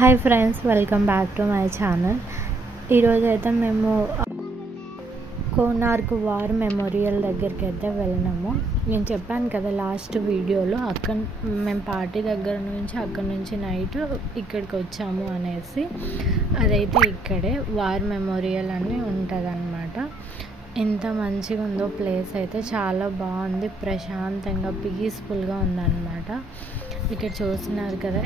Hi friends, welcome back to my channel. ఈరోజు అయితే మేము కోనార్క్ వార్ మెమోరియల్ దగ్గరికి అయితే వెళ్ళినాము. నేను చెప్పాను కదా లాస్ట్ వీడియోలో, మేము పార్టీ దగ్గర నుంచి అక్కడ నుంచి నైట్ ఇక్కడికి వచ్చాము అనేసి. అదైతే ఇక్కడే వార్ మెమోరియల్ అని ఉంటుంది అన్నమాట. ఎంత మంచిగా ఉందో ప్లేస్ అయితే, చాలా బాగుంది, ప్రశాంతంగా పీస్ఫుల్గా ఉందన్నమాట. ఇక్కడ చూస్తున్నారు కదా,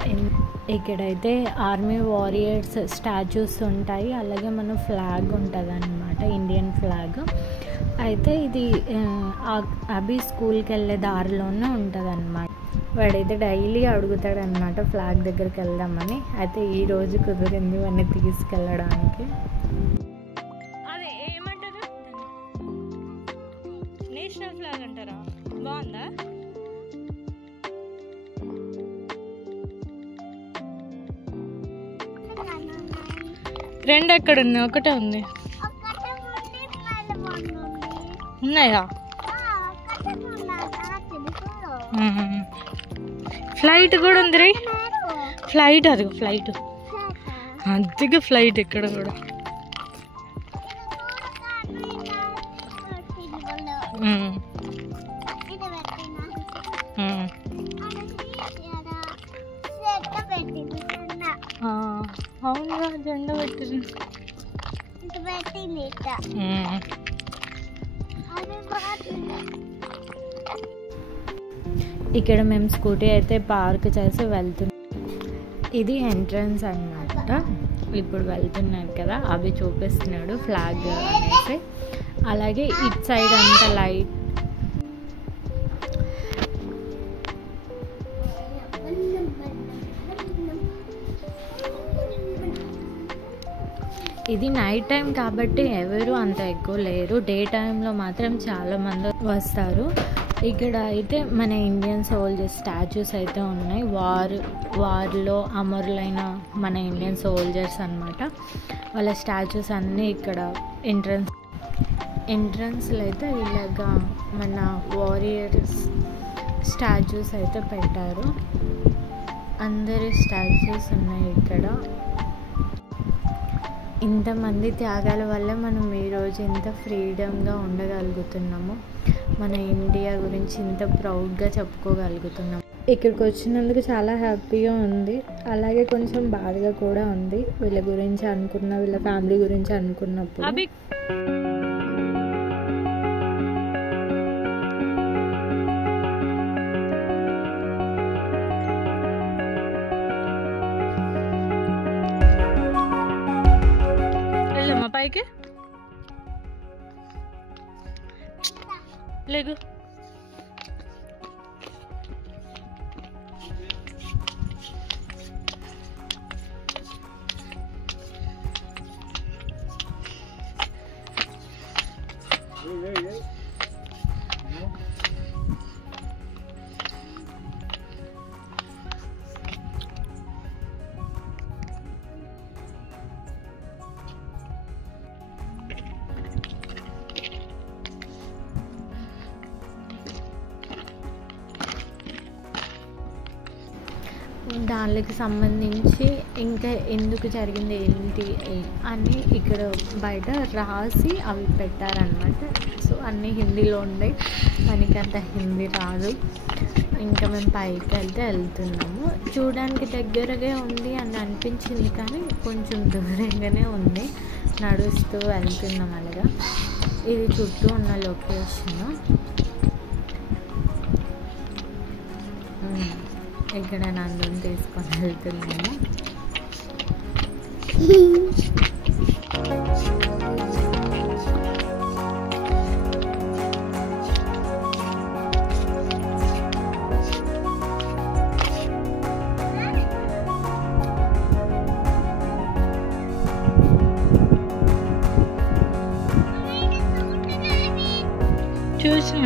ఇక్కడైతే ఆర్మీ వారియర్స్ స్టాచ్యూస్ ఉంటాయి, అలాగే మన ఫ్లాగ్ ఉంటుంది అన్నమాట, ఇండియన్ ఫ్లాగ్. అయితే ఇది అభి స్కూల్కి వెళ్ళే దారిలోనే ఉంటుంది అన్నమాట. వాడైతే డైలీ అడుగుతాడు అన్నమాట ఫ్లాగ్ దగ్గరికి వెళ్దామని. అయితే ఈరోజు కుదిరింది వాడిని తీసుకెళ్ళడానికి. నేషనల్ ఫ్లాగ్ అంటారా? బాగుందా? రెండు ఎక్కడ ఉంది? ఒకటే ఉంది. ఉన్నాయా? ఫ్లైట్ కూడా ఉంది. ఫ్లైట్, అది ఫ్లైట్, అదిగా ఫ్లైట్ ఇక్కడ కూడా. అవునుగా, జెండా పెట్టింది. ఇక్కడ మేము స్కూటీ అయితే పార్క్ చేసి వెళ్తున్నాం. ఇది ఎంట్రన్స్ అన్నమాట. ఇప్పుడు వెళ్తున్నారు కదా, అవి చూపిస్తున్నాడు ఫ్లాగ్ అనేసి. అలాగే ఇట్ సైడ్ అంతా లైట్. ఇది నైట్ టైం కాబట్టి ఎవరు అంత ఎక్కువ లేరు. డే టైంలో మాత్రం చాలామంది వస్తారు. ఇక్కడ అయితే మన ఇండియన్ సోల్జర్స్ స్టాచ్యూస్ అయితే ఉన్నాయి. వార్లో అమరులైన మన ఇండియన్ సోల్జర్స్ అన్నమాట. వాళ్ళ స్టాచ్యూస్ అన్నీ ఇక్కడ ఎంట్రన్స్లో అయితే ఇలాగా మన వారియర్స్ స్టాచ్యూస్ అయితే పెట్టారు. అందరి స్టాచ్యూస్ ఉన్నాయి ఇక్కడ. ఇంతమంది త్యాగాల వల్ల మనం ఈరోజు ఇంత ఫ్రీడమ్గా ఉండగలుగుతున్నాము. మన ఇండియా గురించి ఇంత ప్రౌడ్గా చెప్పుకోగలుగుతున్నాము. ఇక్కడికి వచ్చినందుకు చాలా హ్యాపీగా ఉంది, అలాగే కొంచెం బాధగా కూడా ఉంది. వీళ్ళ గురించి వీళ్ళ ఫ్యామిలీ గురించి అనుకున్నప్పుడు. పైకి లేగు. దానికి సంబంధించి ఇంకా ఎందుకు జరిగింది ఏంటి అని ఇక్కడ బయట రాసి అవి పెట్టారనమాట. సో అన్నీ హిందీలో ఉన్నాయి, మనకి అంత హిందీ రాదు. ఇంకా మేము పైకి వెళ్తున్నాము. చూడడానికి దగ్గరగా ఉంది అని అనిపించింది, కానీ కొంచెం దూరంగానే ఉంది. నడుస్తూ వెళ్తున్నాం అలాగా. ఇది చుట్టూ ఉన్న లొకేషను. ఇక్కడ నందుని తీసుకొని వెళ్తున్నాము. చూసి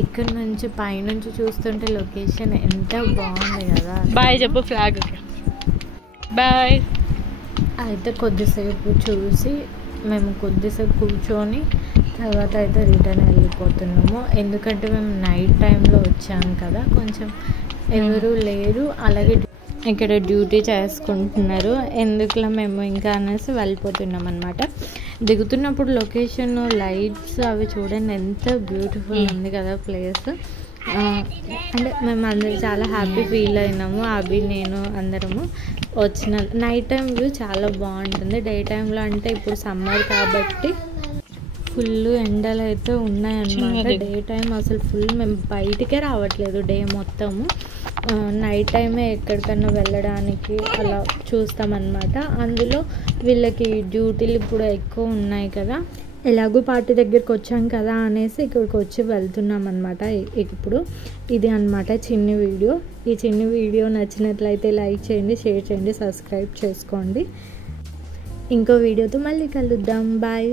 ఇక్కడ నుంచి పైనుంచి చూస్తుంటే లొకేషన్ ఎంత బాగుంది కదా. బాయ్ చెప్పు ఫ్లాగ్. బాయ్. అయితే కొద్దిసేపు చూసి మేము కొద్దిసేపు కూర్చొని తర్వాత అయితే రిటర్న్ వెళ్ళిపోతున్నాము. ఎందుకంటే మేము నైట్ టైంలో వచ్చాము కదా, కొంచెం ఎవరు లేరు. అలాగే ఇక్కడ డ్యూటీ చేసుకుంటున్నారు, ఎందుకులా మేము ఇంకా అనేసి వెళ్ళిపోతున్నాం అనమాట. దిగుతున్నప్పుడు లొకేషన్, లైట్స్ అవి చూడండి ఎంత బ్యూటిఫుల్ ఉంది కదా ప్లేస్. అంటే మేము అందరం చాలా హ్యాపీ ఫీల్ అయినాము, అవి నేను అందరము. వచ్చిన నైట్ టైం వ్యూ చాలా బాగుంటుంది. డే టైంలో అంటే ఇప్పుడు సమ్మర్ కాబట్టి ఫుల్ ఎండలు అయితే ఉన్నాయన్నమాట. డే టైం అసలు ఫుల్ మేము బయటికే రావట్లేదు డే మొత్తము. నైట్ టైమే ఎక్కడికన్నా వెళ్ళడానికి అలా చూస్తామన్నమాట. అందులో వీళ్ళకి డ్యూటీలు ఇప్పుడు ఎక్కువ ఉన్నాయి కదా, ఎలాగో పార్టీ దగ్గరికి వచ్చాం కదా అనేసి ఇక్కడికి వచ్చి వెళ్తున్నాం అనమాట. ఇప్పుడు ఇది అనమాట చిన్ని వీడియో. ఈ చిన్ని వీడియో నచ్చినట్లయితే లైక్ చేయండి, షేర్ చేయండి, సబ్స్క్రైబ్ చేసుకోండి. ఇంకో వీడియోతో మళ్ళీ కలుద్దాం. బాయ్.